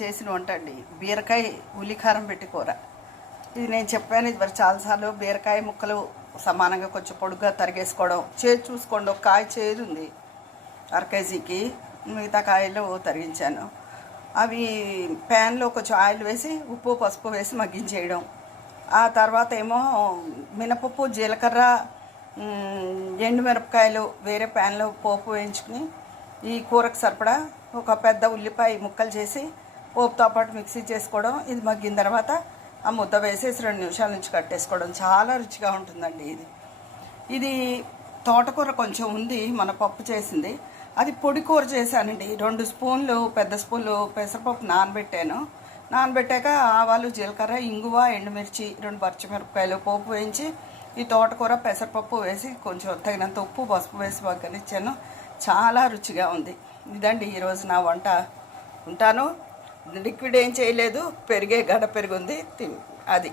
చేసిన వంట అండి బీరకాయ ఉల్లికారం పెట్టి కూర. ఇది నేను చెప్పాను ఇది మరి చాలాసార్లు. బీరకాయ ముక్కలు సమానంగా కొంచెం పొడుగ్గా తరిగేసుకోవడం. చేదు చూసుకోండి, ఒక కాయ చేదు ఉంది 1/2 కేజీకి, మిగతా కాయలు తరిగించాను. అవి ప్యాన్లో కొంచెం ఆయిల్ వేసి ఉప్పు పసుపు వేసి మగ్గించేయడం. ఆ తర్వాత ఏమో మినపప్పు జీలకర్ర ఎండుమిరపకాయలు వేరే ప్యాన్లో పోపు వేయించుకుని ఈ కూరకు సరిపడా ఒక పెద్ద ఉల్లిపాయ ముక్కలు చేసి పోపుతో పాటు మిక్సీ చేసుకోవడం. ఇది మగ్గిన తర్వాత ఆ ముద్ద వేసేసి 2 నిమిషాల నుంచి కట్టేసుకోవడం. చాలా రుచిగా ఉంటుందండి ఇది తోటకూర కొంచెం ఉంది, మన పప్పు చేసింది. అది పొడి కూర చేశానండి. 2 స్పూన్లు పెద్ద స్పూన్లు పెసరపప్పు నానబెట్టాక ఆవాలు జీలకర్ర ఇంగువ ఎండుమిర్చి 2 పచ్చిమిరపకాయలు పోపు వేయించి ఈ తోటకూర పెసరపప్పు వేసి కొంచెం తగినంత ఉప్పు పసుపు వేసి మగ్గనిచ్చాను. చాలా రుచిగా ఉంది. ఇదండి ఈరోజు నా వంట. ఉంటాను. లిక్విడ్ ఏం చేయలేదు, పెరిగే గడ్డ పెరుగుంది అది.